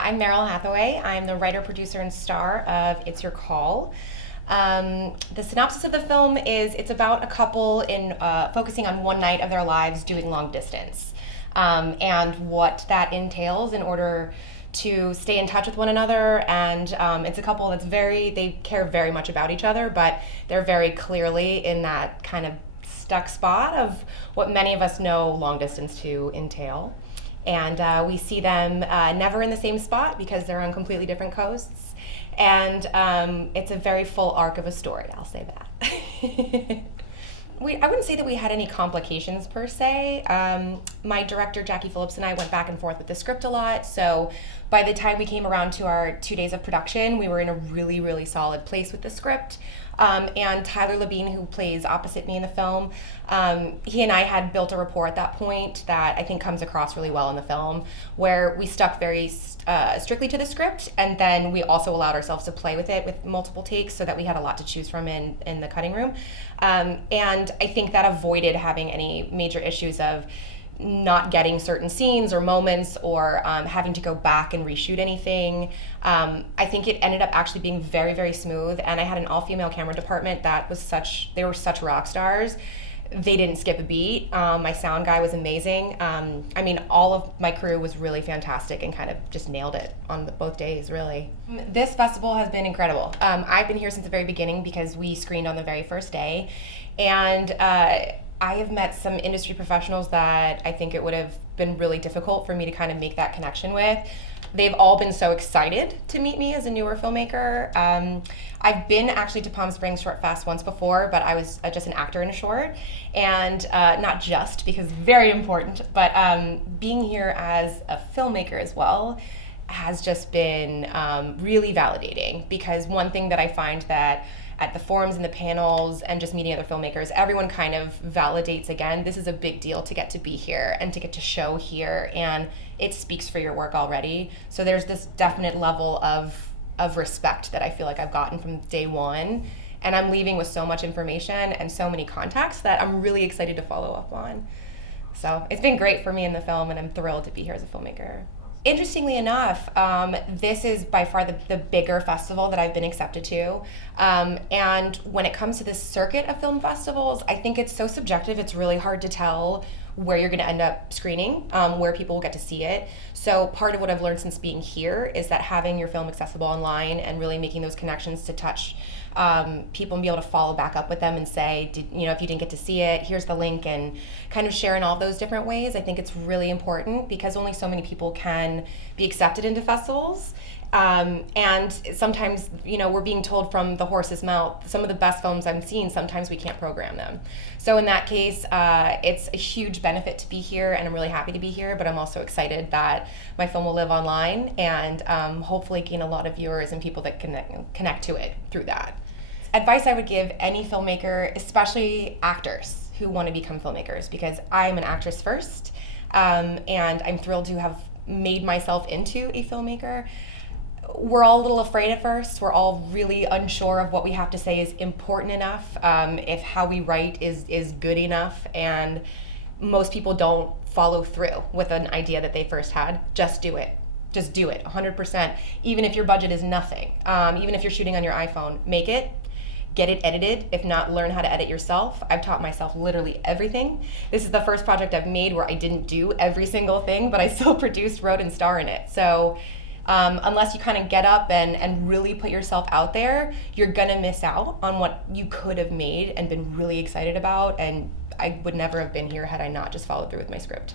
I'm Meryl Hathaway. I'm the writer, producer, and star of It's Your Call. The synopsis of the film is it's about a couple in focusing on one night of their lives doing long distance, and what that entails in order to stay in touch with one another. And it's a couple they care very much about each other, but they're very clearly in that kind of stuck spot of what many of us know long distance to entail. And we see them never in the same spot because they're on completely different coasts. And it's a very full arc of a story, I'll say that. I wouldn't say that we had any complications per se. My director, Jackie Phillips, and I went back and forth with the script a lot. So by the time we came around to our 2 days of production, we were in a really, really solid place with the script. And Tyler Labine, who plays opposite me in the film, he and I had built a rapport at that point that I think comes across really well in the film, where we stuck very strictly to the script, and then we also allowed ourselves to play with it with multiple takes so that we had a lot to choose from in the cutting room. And I think that avoided having any major issues of not getting certain scenes or moments, or having to go back and reshoot anything. I think it ended up actually being very, very smooth, and I had an all-female camera department that they were such rock stars. They didn't skip a beat. My sound guy was amazing. All of my crew was really fantastic and kind of just nailed it on both days, really. This festival has been incredible. I've been here since the very beginning because we screened on the very first day, and I have met some industry professionals that I think it would have been really difficult for me to kind of make that connection with. They've all been so excited to meet me as a newer filmmaker. I've been actually to Palm Springs Short Fest once before, but I was just an actor in a short. And not just, because very important, but being here as a filmmaker as well has just been really validating, because one thing that I find that at the forums and the panels and just meeting other filmmakers, everyone kind of validates again, this is a big deal to get to be here and to get to show here, and it speaks for your work already. So there's this definite level of respect that I feel like I've gotten from day one, and I'm leaving with so much information and so many contacts that I'm really excited to follow up on. So it's been great for me in the film, and I'm thrilled to be here as a filmmaker. Interestingly enough, this is by far the bigger festival that I've been accepted to. And when it comes to this circuit of film festivals, I think it's so subjective, it's really hard to tell where you're gonna end up screening, where people will get to see it. So part of what I've learned since being here is that having your film accessible online and really making those connections to touch people and be able to follow back up with them and say, if you didn't get to see it, here's the link, and kind of share in all those different ways. I think it's really important because only so many people can be accepted into festivals. And sometimes, we're being told from the horse's mouth, some of the best films I've seen, sometimes we can't program them. So in that case, it's a huge benefit to be here, and I'm really happy to be here, but I'm also excited that my film will live online and hopefully gain a lot of viewers and people that connect to it through that. Advice I would give any filmmaker, especially actors who want to become filmmakers, because I'm an actress first, and I'm thrilled to have made myself into a filmmaker. We're all a little afraid at first. We're all really unsure of what we have to say is important enough, if how we write is good enough, and most people don't follow through with an idea that they first had. Just do it. Just do it, 100%. Even if your budget is nothing, even if you're shooting on your iPhone, make it. Get it edited. If not, learn how to edit yourself. I've taught myself literally everything. This is the first project I've made where I didn't do every single thing, but I still produced, wrote, and star in it. So unless you kind of get up and really put yourself out there, you're gonna miss out on what you could have made and been really excited about. And I would never have been here had I not just followed through with my script.